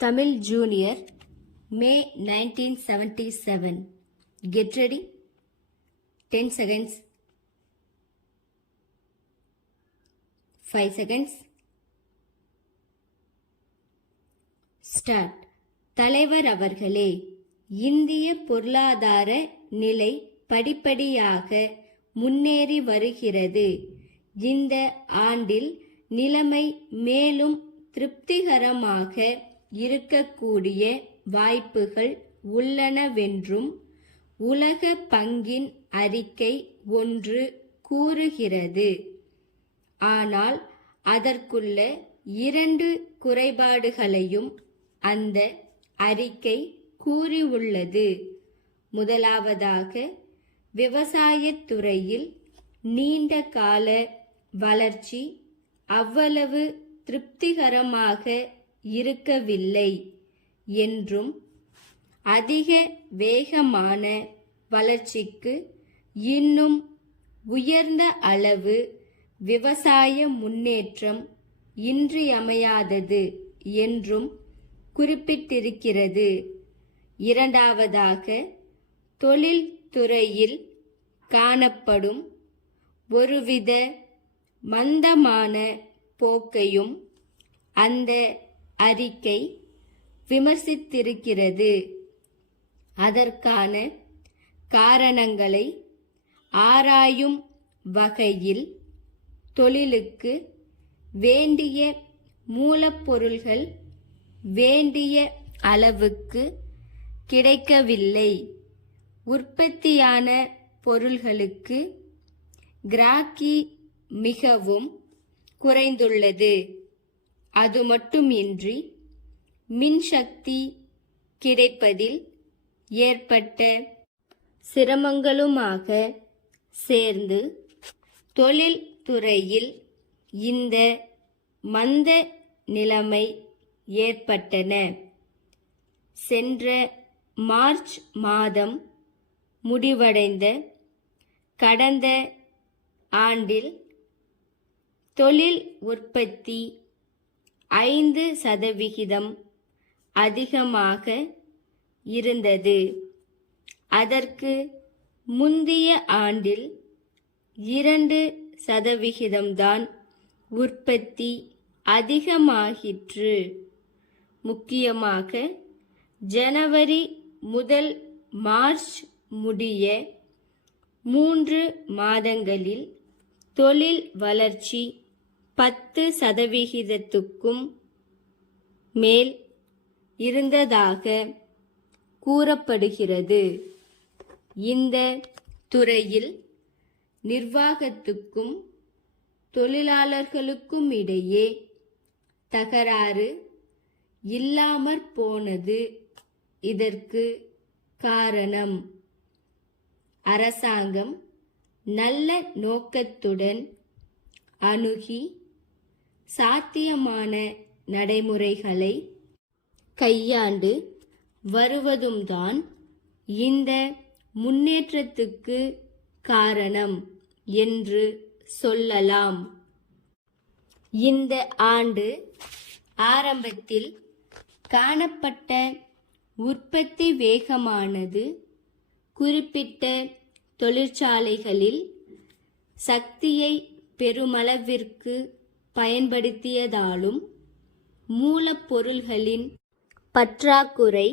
Tamil Junior, May 1977. Get ready. 10 seconds. 5 seconds. Start. தலைவர் அவர்களே, இந்திய பொருளாதார நிலை படிப்படியாக முன்னேறி வருகிறது. இந்த ஆண்டில் நிலைமை மேலும் திருப்திகரமாக இருக்கக்கூடிய வாய்ப்புகள் உள்ளனவென்றும் உலக பங்கின் அறிக்கை ஒன்று கூறுகிறது. ஆனால் அதற்குள்ள 2 குறைபாடுகளையும் அந்த அறிக்கை கூறியுள்ளது. முதலாவதாக, விவசாயத் துறையில் நீண்ட கால வளர்ச்சி அவ்வளவு திருப்திகரமாக இருக்கவில்லை என்றும் அதிக வேகமான வளர்ச்சிக்கு இன்னும் உயர்ந்த அளவு விவசாய முன்னேற்றம் இன்றியமையாதது என்றும் குறிப்பிட்டிருக்கிறது. இரண்டாவதாக, தொழில்துறையில் காணப்படும் ஒருவித மந்தமான போக்கையும் அந்த அறிக்கை விமர்சித்திருக்கிறது. அதற்கான காரணங்களை ஆராயும் வகையில் தொழிலுக்கு வேண்டிய மூலப்பொருள்கள் வேண்டிய அளவுக்கு கிடைக்கவில்லை, உற்பத்தியான பொருள்களுக்கு கிராக்கி மிகவும் குறைந்துள்ளது, அது மட்டுமின்றி மின்சக்தி கிடைப்பதில் ஏற்பட்ட சிரமங்களுமாக சேர்ந்து தொழில்துறையில் இந்த மந்த நிலைமை ஏற்பட்டன. சென்ற மார்ச் மாதம் முடிவடைந்த கடந்த ஆண்டில் தொழில் உற்பத்தி 5% அதிகமாக இருந்தது. அதற்கு முந்தைய ஆண்டில் 2% தான் உற்பத்தி அதிகமாகிற்று. முக்கியமாக ஜனவரி முதல் மார்ச் முடிய 3 மாதங்களில் தொழில் வளர்ச்சி 10%க்கும் மேல் இருந்ததாக கூறப்படுகிறது. இந்த துறையில் நிர்வாகத்துக்கும் தொழிலாளர்களுக்கும் இடையே தகராறு இல்லாமற் போனது இதற்கு காரணம். அரசாங்கம் நல்ல நோக்கத்துடன் அணுகி சாத்தியமான நடைமுறைகளை கையாண்டு வருவதும்தான் இந்த முன்னேற்றத்துக்கு காரணம் என்று சொல்லலாம். இந்த ஆண்டு ஆரம்பத்தில் காணப்பட்ட உற்பத்தி வேகமானது குறிப்பிட்ட தொழிற்சாலைகளில் சக்தியை பெருமளவிற்கு பயன்படுத்தியதாலும் மூலப்பொருள்களின் பற்றாக்குறை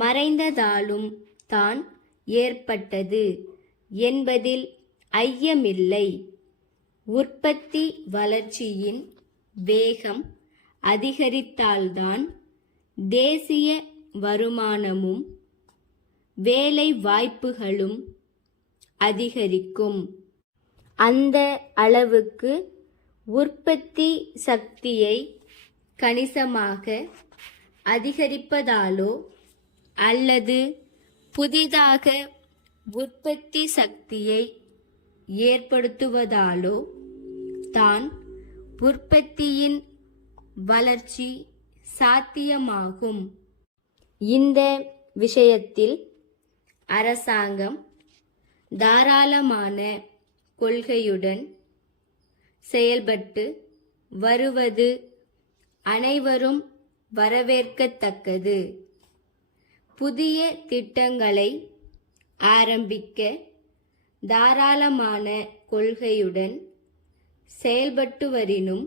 மறைந்ததாலும் தான் ஏற்பட்டது என்பதில் ஐயமில்லை. உற்பத்தி வளர்ச்சியின் வேகம் அதிகரித்தால்தான் தேசிய வருமானமும் வேலை வாய்ப்புகளும் அதிகரிக்கும். அந்த அளவுக்கு உற்பத்தி சக்தியை கணிசமாக அதிகரிப்பதாலோ அல்லது புதிதாக உற்பத்தி சக்தியை ஏற்படுத்துவதாலோ தான் உற்பத்தியின் வளர்ச்சி சாத்தியமாகும். இந்த விஷயத்தில் அரசாங்கம் தாராளமான கொள்கையுடன் செயல்பட்டு வருவது அனைவரும் வரவேற்கத்தக்கது. புதிய திட்டங்களை ஆரம்பிக்க தாராளமான கொள்கையுடன் செயல்பட்டு வரினும்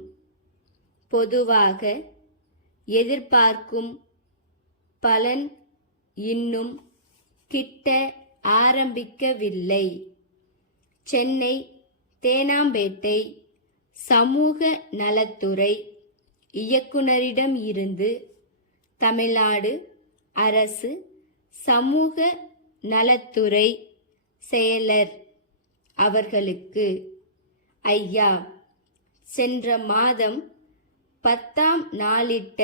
பொதுவாக எதிர்பார்க்கும் பலன் இன்னும் கிட்ட ஆரம்பிக்கவில்லை. சென்னை தேனாம்பேட்டை சமூக நலத்துறை இயக்குனரிடம் இருந்து தமிழ்நாடு அரசு சமூக நலத்துறை செயலர் அவர்களுக்கு, ஐயா, சென்ற மாதம் 10ஆம் நாளிட்ட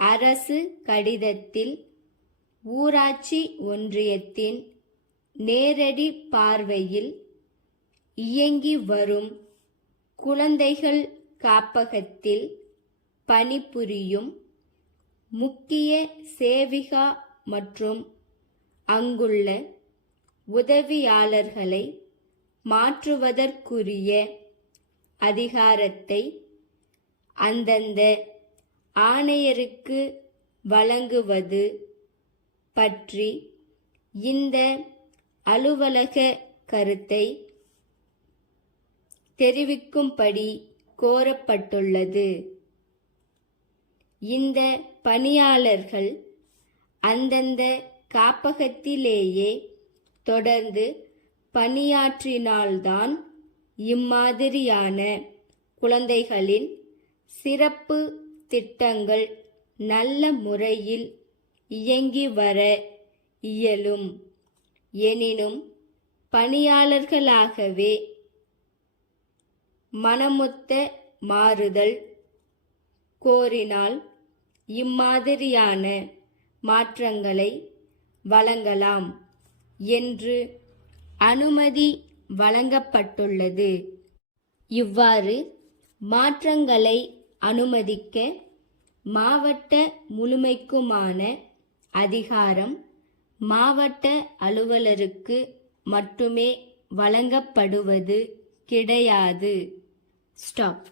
அரசு கடிதத்தில் ஊராட்சி ஒன்றியத்தின் நேரடி பார்வையில் இயங்கி வரும் குழந்தைகள் காப்பகத்தில் பணிபுரியும் முக்கிய சேவிகா மற்றும் அங்குள்ள உதவியாளர்களை மாற்றுவதற்குரிய அதிகாரத்தை அந்தந்த ஆணையருக்கு வழங்குவது பற்றி இந்த அலுவலக கருத்தை தெரிவிக்கும்படி கோரப்பட்டுள்ளது. இந்த பணியாளர்கள் அந்தந்த காப்பகத்திலேயே தொடர்ந்து பணியாற்றினால்தான் இம்மாதிரியான குழந்தைகளின் சிறப்பு திட்டங்கள் நல்ல முறையில் இயங்கி வர இயலும். எனினும் பணியாளர்களாகவே மனமொத்த மாறுதல் கோரினால் இம்மாதிரியான மாற்றங்களை வழங்கலாம் என்று அனுமதி வழங்கப்பட்டுள்ளது. இவ்வாறு மாற்றங்களை அனுமதிக்க மாவட்ட முழுமைக்குமான அதிகாரம் மாவட்ட அலுவலருக்கு மட்டுமே வழங்கப்படுவது கிடையாது. ஸ்டாப்.